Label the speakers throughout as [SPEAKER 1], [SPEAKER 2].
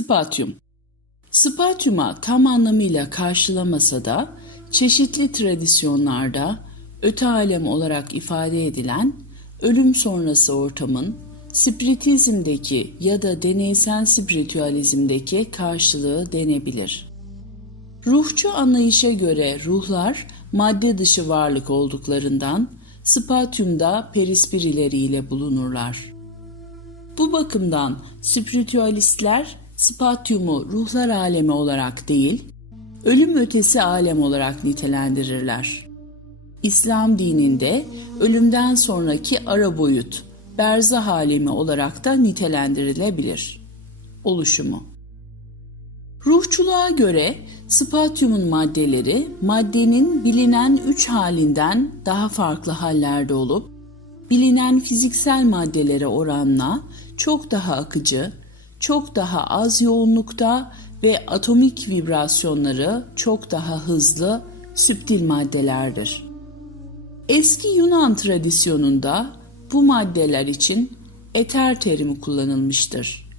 [SPEAKER 1] Spatyum Spatyuma tam anlamıyla karşılamasa da çeşitli tradisyonlarda öte alem olarak ifade edilen ölüm sonrası ortamın spiritizmdeki ya da deneysel spiritüalizmdeki karşılığı denebilir. Ruhçu anlayışa göre ruhlar madde dışı varlık olduklarından spatyumda perispirileriyle bulunurlar. Bu bakımdan spiritüalistler spatyumu ruhlar alemi olarak değil, ölüm ötesi alem olarak nitelendirirler. İslam dininde ölümden sonraki ara boyut, berzah alemi olarak da nitelendirilebilir. Oluşumu Ruhçuluğa göre spatyumun maddeleri maddenin bilinen üç halinden daha farklı hallerde olup bilinen fiziksel maddelere oranla çok daha akıcı, çok daha az yoğunlukta ve atomik vibrasyonları çok daha hızlı süptil maddelerdir. Eski Yunan tradisyonunda bu maddeler için eter terimi kullanılmıştır.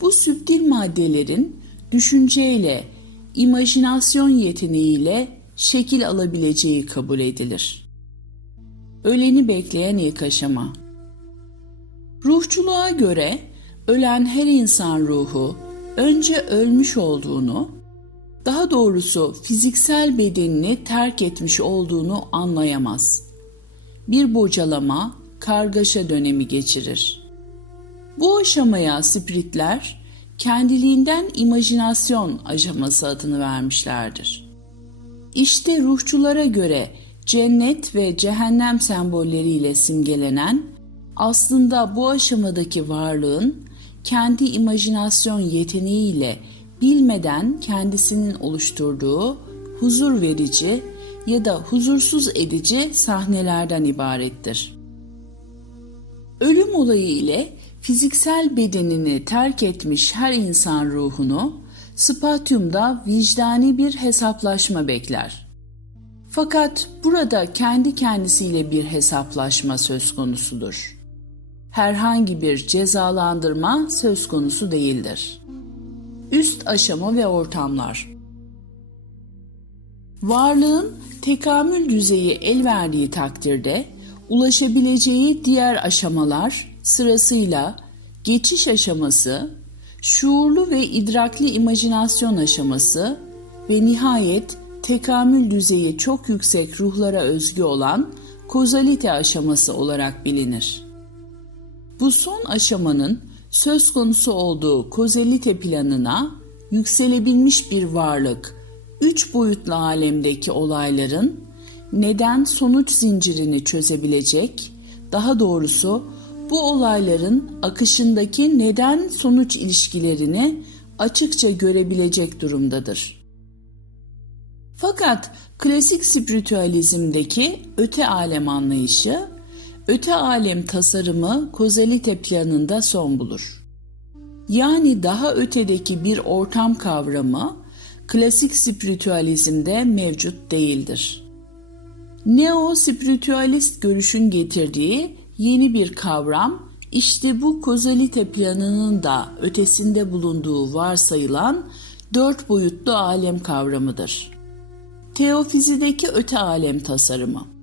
[SPEAKER 1] Bu süptil maddelerin düşünceyle, imajinasyon yeteneğiyle şekil alabileceği kabul edilir. Öleni bekleyen ilk aşama. Ruhçuluğa göre ölen her insan ruhu önce ölmüş olduğunu, daha doğrusu fiziksel bedenini terk etmiş olduğunu anlayamaz. Bir bocalama, kargaşa dönemi geçirir. Bu aşamaya spiritler kendiliğinden imajinasyon aşaması adını vermişlerdir. İşte ruhçulara göre cennet ve cehennem sembolleriyle simgelenen aslında bu aşamadaki varlığın kendi imajinasyon yeteneğiyle bilmeden kendisinin oluşturduğu huzur verici ya da huzursuz edici sahnelerden ibarettir. Ölüm olayı ile fiziksel bedenini terk etmiş her insan ruhunu spatyumda vicdani bir hesaplaşma bekler. Fakat burada kendi kendisiyle bir hesaplaşma söz konusudur. Herhangi bir cezalandırma söz konusu değildir. Üst aşama ve ortamlar Varlığın tekamül düzeyi el verdiği takdirde ulaşabileceği diğer aşamalar sırasıyla geçiş aşaması, şuurlu ve idrakli imajinasyon aşaması ve nihayet tekamül düzeyi çok yüksek ruhlara özgü olan kozalite aşaması olarak bilinir. Bu son aşamanın söz konusu olduğu kozalite planına yükselebilmiş bir varlık, üç boyutlu alemdeki olayların neden sonuç zincirini çözebilecek, daha doğrusu bu olayların akışındaki neden sonuç ilişkilerini açıkça görebilecek durumdadır. Fakat klasik spiritüalizmdeki öte alem anlayışı, öte alem tasarımı kozalite planında son bulur. Yani daha ötedeki bir ortam kavramı klasik spiritüalizmde mevcut değildir. Neo-spiritüalist görüşün getirdiği yeni bir kavram işte bu kozalite planının da ötesinde bulunduğu varsayılan dört boyutlu alem kavramıdır. Teofizideki öte alem tasarımı.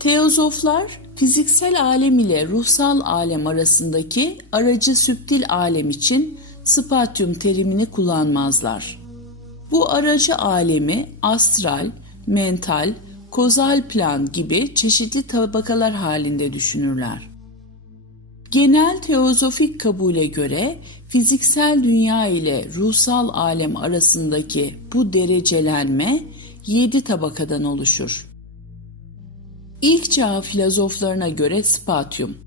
[SPEAKER 1] Teozoflar fiziksel alem ile ruhsal alem arasındaki aracı süptil alem için spatyum terimini kullanmazlar. Bu aracı alemi astral, mental, kozal plan gibi çeşitli tabakalar halinde düşünürler. Genel teozofik kabule göre fiziksel dünya ile ruhsal alem arasındaki bu derecelenme yedi tabakadan oluşur. İlk çağ filozoflarına göre spatyum.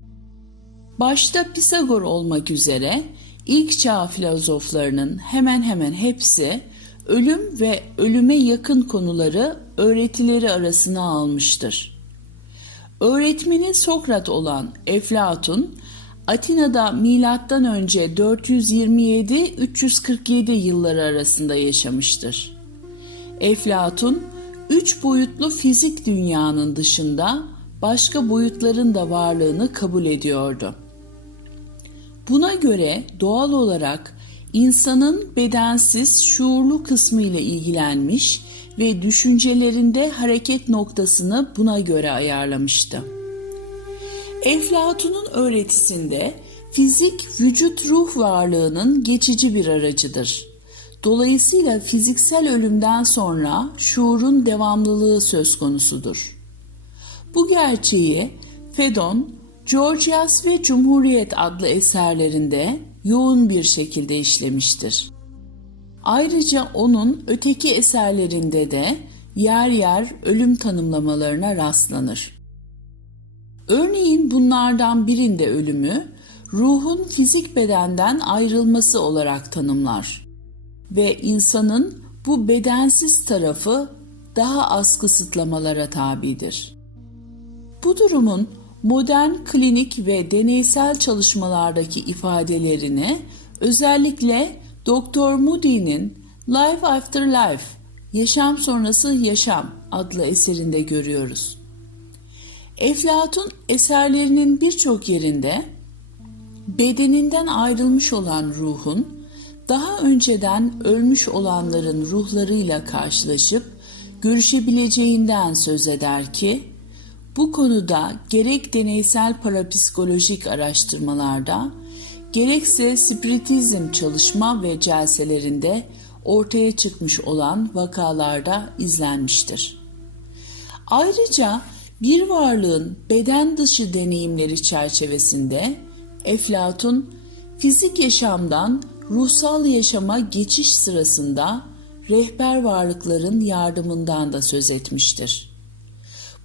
[SPEAKER 1] Başta Pisagor olmak üzere ilk çağ filozoflarının hemen hemen hepsi ölüm ve ölüme yakın konuları öğretileri arasına almıştır. Öğretmeni Sokrat olan Eflatun, Atina'da milattan önce 427-347 yılları arasında yaşamıştır. Eflatun, üç boyutlu fizik dünyanın dışında başka boyutların da varlığını kabul ediyordu. Buna göre doğal olarak insanın bedensiz şuurlu kısmı ile ilgilenmiş ve düşüncelerinde hareket noktasını buna göre ayarlamıştı. Eflatun'un öğretisinde fizik vücut ruh varlığının geçici bir aracıdır. Dolayısıyla fiziksel ölümden sonra şuurun devamlılığı söz konusudur. Bu gerçeği Fedon, Georgias ve Cumhuriyet adlı eserlerinde yoğun bir şekilde işlemiştir. Ayrıca onun öteki eserlerinde de yer yer ölüm tanımlamalarına rastlanır. Örneğin bunlardan birinde ölümü ruhun fizik bedenden ayrılması olarak tanımlar ve insanın bu bedensiz tarafı daha az kısıtlamalara tabidir. Bu durumun modern klinik ve deneysel çalışmalardaki ifadelerini özellikle Dr. Moody'nin Life After Life, Yaşam Sonrası Yaşam adlı eserinde görüyoruz. Eflatun eserlerinin birçok yerinde bedeninden ayrılmış olan ruhun daha önceden ölmüş olanların ruhlarıyla karşılaşıp görüşebileceğinden söz eder ki bu konuda gerek deneysel parapsikolojik araştırmalarda gerekse spiritizm çalışma ve celselerinde ortaya çıkmış olan vakalarda izlenmiştir. Ayrıca bir varlığın beden dışı deneyimleri çerçevesinde Eflatun fizik yaşamdan ruhsal yaşama geçiş sırasında rehber varlıkların yardımından da söz etmiştir.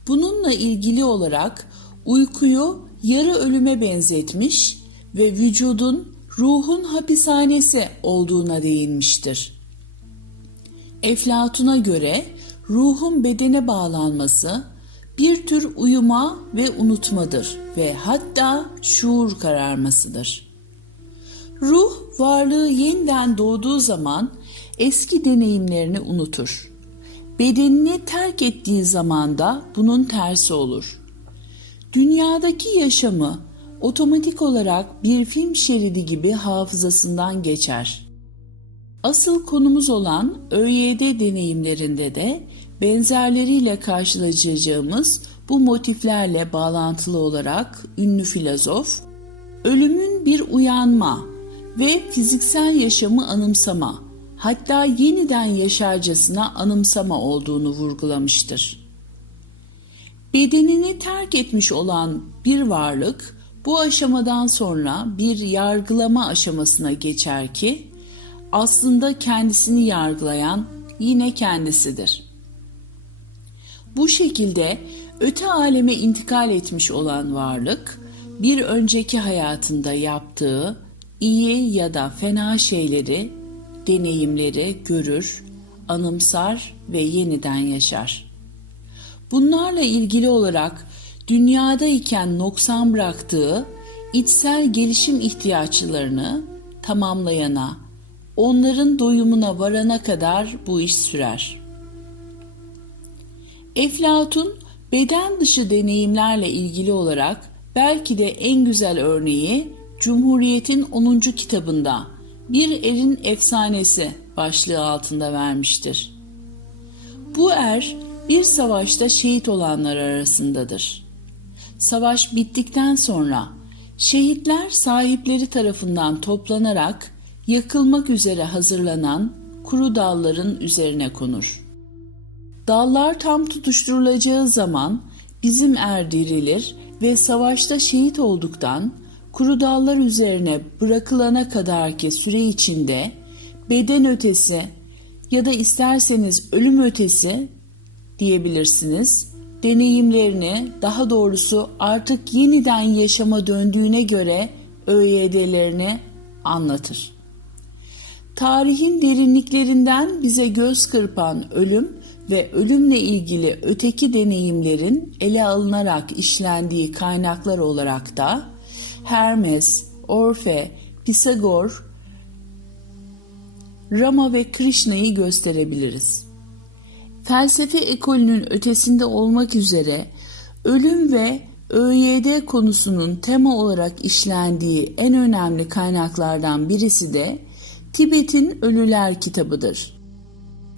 [SPEAKER 1] Bununla ilgili olarak uykuyu yarı ölüme benzetmiş ve vücudun ruhun hapishanesi olduğuna değinmiştir. Eflatun'a göre ruhun bedene bağlanması bir tür uyuma ve unutmadır ve hatta şuur kararmasıdır. Ruh varlığı yeniden doğduğu zaman eski deneyimlerini unutur. Bedenini terk ettiği zaman da bunun tersi olur. Dünyadaki yaşamı otomatik olarak bir film şeridi gibi hafızasından geçer. Asıl konumuz olan ÖYD deneyimlerinde de benzerleriyle karşılaşacağımız bu motiflerle bağlantılı olarak ünlü filozof, ölümün bir uyanma ve fiziksel yaşamı anımsama, hatta yeniden yaşarcasına anımsama olduğunu vurgulamıştır. Bedenini terk etmiş olan bir varlık bu aşamadan sonra bir yargılama aşamasına geçer ki aslında kendisini yargılayan yine kendisidir. Bu şekilde öte aleme intikal etmiş olan varlık bir önceki hayatında yaptığı iyi ya da fena şeyleri, deneyimleri görür, anımsar ve yeniden yaşar. Bunlarla ilgili olarak dünyada iken noksan bıraktığı içsel gelişim ihtiyaçlarını tamamlayana, onların doyumuna varana kadar bu iş sürer. Eflatun beden dışı deneyimlerle ilgili olarak belki de en güzel örneği Cumhuriyet'in 10. kitabında Bir Erin Efsanesi başlığı altında vermiştir. Bu er bir savaşta şehit olanlar arasındadır. Savaş bittikten sonra şehitler sahipleri tarafından toplanarak yakılmak üzere hazırlanan kuru dalların üzerine konur. Dallar tam tutuşturulacağı zaman bizim er dirilir ve savaşta şehit olduktan kuru dallar üzerine bırakılana kadarki süre içinde beden ötesi ya da isterseniz ölüm ötesi diyebilirsiniz. Deneyimlerini daha doğrusu artık yeniden yaşama döndüğüne göre ÖYD'lerini anlatır. Tarihin derinliklerinden bize göz kırpan ölüm ve ölümle ilgili öteki deneyimlerin ele alınarak işlendiği kaynaklar olarak da Hermes, Orfe, Pisagor, Rama ve Krishna'yı gösterebiliriz. Felsefe ekolünün ötesinde olmak üzere ölüm ve ÖYD konusunun tema olarak işlendiği en önemli kaynaklardan birisi de Tibet'in Ölüler kitabıdır.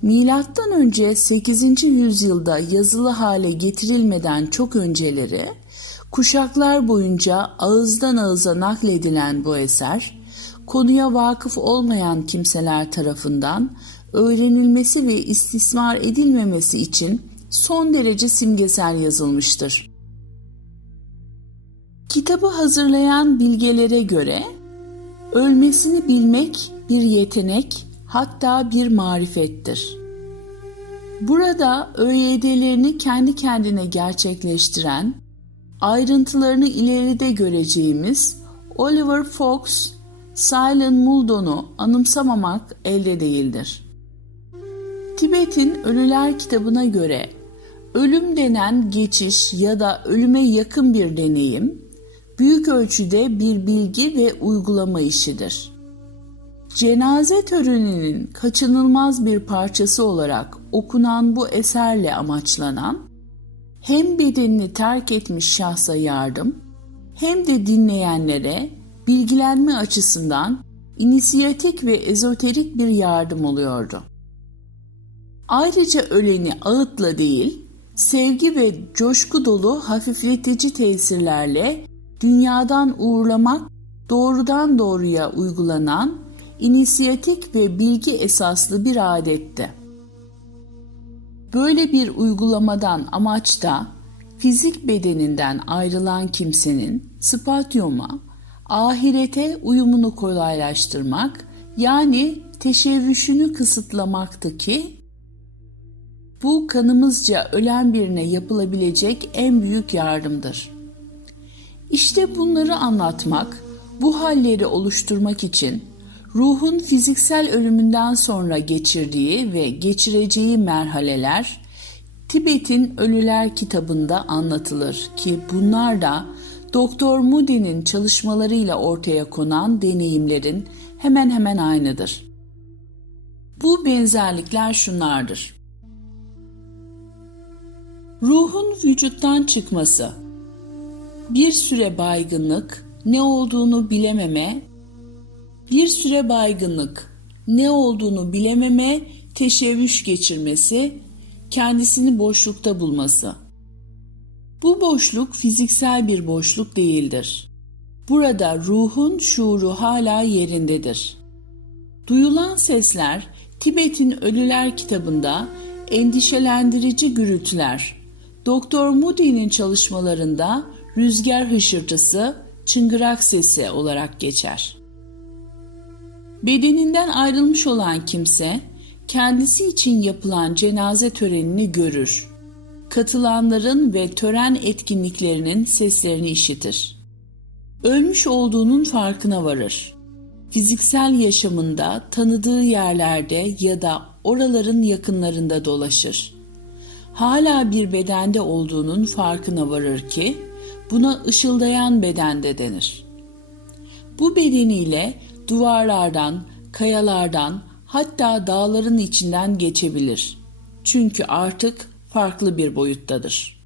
[SPEAKER 1] Milattan önce 8. yüzyılda yazılı hale getirilmeden çok önceleri kuşaklar boyunca ağızdan ağıza nakledilen bu eser konuya vakıf olmayan kimseler tarafından öğrenilmesi ve istismar edilmemesi için son derece simgesel yazılmıştır. Kitabı hazırlayan bilgelere göre ölmesini bilmek bir yetenek hatta bir marifettir. Burada ÖYD'lerini kendi kendine gerçekleştiren, ayrıntılarını ileride göreceğimiz Oliver Fox, Silent Muldon'u anımsamamak elde değildir. Tibet'in Ölüler kitabına göre ölüm denen geçiş ya da ölüme yakın bir deneyim, büyük ölçüde bir bilgi ve uygulama işidir. Cenaze töreninin kaçınılmaz bir parçası olarak okunan bu eserle amaçlanan, hem bedenini terk etmiş şahsa yardım, hem de dinleyenlere bilgilenme açısından inisiyatik ve ezoterik bir yardım oluyordu. Ayrıca öleni ağıtla değil, sevgi ve coşku dolu hafifletici tesirlerle dünyadan uğurlamak doğrudan doğruya uygulanan inisiyatik ve bilgi esaslı bir adetti. Böyle bir uygulamadan amaç da fizik bedeninden ayrılan kimsenin spatyoma, ahirete uyumunu kolaylaştırmak yani teşebbüşünü kısıtlamaktı ki bu kanımızca ölen birine yapılabilecek en büyük yardımdır. İşte bunları anlatmak, bu halleri oluşturmak için ruhun fiziksel ölümünden sonra geçirdiği ve geçireceği merhaleler Tibet'in Ölüler kitabında anlatılır ki bunlar da Doktor Moody'nin çalışmalarıyla ortaya konan deneyimlerin hemen hemen aynıdır. Bu benzerlikler şunlardır. Ruhun vücuttan çıkması, bir süre baygınlık, ne olduğunu bilememe, bir süre baygınlık, ne olduğunu bilememe, teşebbüs geçirmesi, kendisini boşlukta bulması. Bu boşluk fiziksel bir boşluk değildir. Burada ruhun şuuru hala yerindedir. Duyulan sesler Tibet'in Ölüler kitabında endişelendirici gürültüler, Doktor Moody'nin çalışmalarında rüzgar hışırtısı, çıngırak sesi olarak geçer. Bedeninden ayrılmış olan kimse kendisi için yapılan cenaze törenini görür. Katılanların ve tören etkinliklerinin seslerini işitir. Ölmüş olduğunun farkına varır. Fiziksel yaşamında tanıdığı yerlerde ya da oraların yakınlarında dolaşır. Hala bir bedende olduğunun farkına varır ki buna ışıldayan bedende denir. Bu bedeniyle duvarlardan, kayalardan hatta dağların içinden geçebilir. Çünkü artık farklı bir boyuttadır.